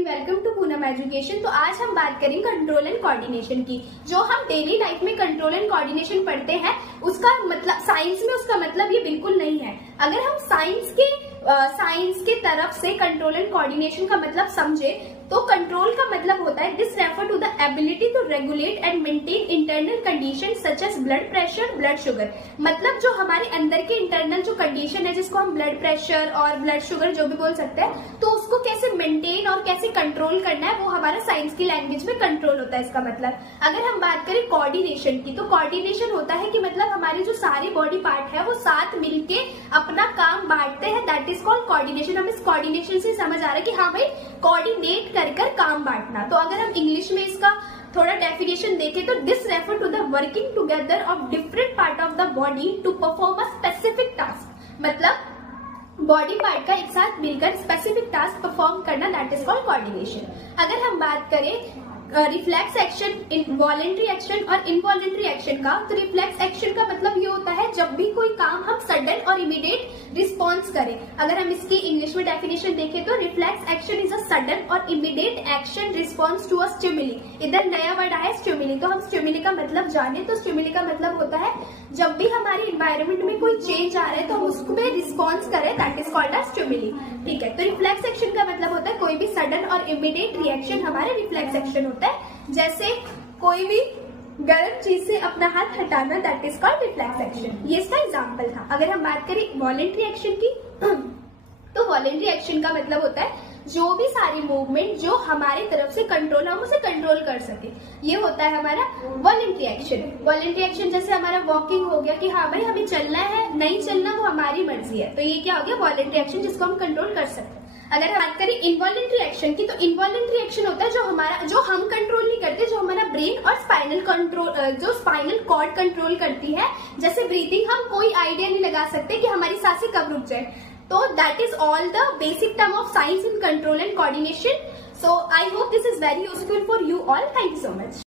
Everyone, welcome to Poonam education. तो आज हम बात करेंगे कंट्रोल एंड कोऑर्डिनेशन की। जो हम डेली लाइफ में कंट्रोल एंड कोऑर्डिनेशन पढ़ते हैं उसका मतलब साइंस में उसका मतलब ये बिल्कुल नहीं है। अगर हम साइंस के तरफ से कंट्रोल एंड कोऑर्डिनेशन का मतलब समझे तो कंट्रोल का मतलब होता है this refer to the ability to regulate and maintain internal condition such as blood pressure, blood sugar. मतलब जो हमारे अंदर के इंटरनल जो कंडीशन है जिसको हम ब्लड प्रेशर और ब्लड शुगर जो भी बोल सकते हैं, तो उसको कैसे मेंटेन और कैसे कंट्रोल करना है वो हमारा साइंस की लैंग्वेज में कंट्रोल होता है। इसका मतलब अगर हम बात करें कोऑर्डिनेशन की, तो कोऑर्डिनेशन होता है कि मतलब हमारे जो सारे बॉडी पार्ट है वो साथ मिलके अपना काम बांटते हैं, दैट इज कॉल्ड कोऑर्डिनेशन। हम इस कोऑर्डिनेशन से समझ आ रहा है कि हाँ भाई कोऑर्डिनेट कर काम बांटना। तो अगर हम इंग्लिश में इसका थोड़ा डेफिनेशन देखें तो this refer to the working together of different part of the body to perform a specific task. मतलब बॉडी पार्ट का एक साथ मिलकर स्पेसिफिक टास्क परफॉर्म करना, दैट इज कॉल्ड कोऑर्डिनेशन। अगर हम बात करें रिफ्लेक्स एक्शन, वॉलेंट्री एक्शन और इनवॉलेंट्री एक्शन का, तो रिफ्लेक्स एक्शन का मतलब ये होता है जब भी कोई काम हम सडन और इमीडिएट रिस्पॉन्स करें। अगर हम इसकी इंग्लिश में डेफिनेशन देखें तो reflex action is a sudden और immediate action response to a stimuli. इधर नया वर्ड आया स्टिमुली, तो हम स्टिमुली का मतलब जाने तो स्टिमुली का मतलब होता है जब भी हमारे इन्वायरमेंट में कोई चेंज आ रहा है तो हम उसमें रिस्पॉन्स करें, that is called a stimuli. ठीक है, तो रिफ्लेक्स एक्शन का मतलब होता है कोई भी सडन और इमीडिएट रिएक्शन हमारे रिफ्लेक्स एक्शन होता है। जैसे कोई भी गर्म चीज से अपना हाथ हटाना, that is called reflex action. ये इसका एग्जांपल था। अगर हम बात करें वॉलेंट्री एक्शन की तो वॉलेंट्री एक्शन का मतलब होता है जो भी सारी मूवमेंट जो हमारी तरफ से कंट्रोल, हम उसे कंट्रोल कर सके, ये होता है हमारा वॉलेंट्री एक्शन। वॉलेंट्री एक्शन जैसे हमारा वॉकिंग हो गया कि हाँ भाई हमें चलना है, नहीं चलना वो हमारी मर्जी है, तो ये क्या हो गया वॉलेंट्री एक्शन जिसको हम कंट्रोल कर सकते हैं। अगर हम बात करें इनवॉलेंट्री एक्शन की, तो इनवॉलेंट्री एक्शन होता है जो हम कंट्रोल नहीं करते, जो हमारा ब्रेन और जो स्पाइनल कॉर्ड कंट्रोल करती है। जैसे ब्रीथिंग, हम कोई आइडिया नहीं लगा सकते कि हमारी सांसें कब रुक जाए। तो that is all the basic term of science in control and coordination. So I hope this is very useful for you all. Thank you so much.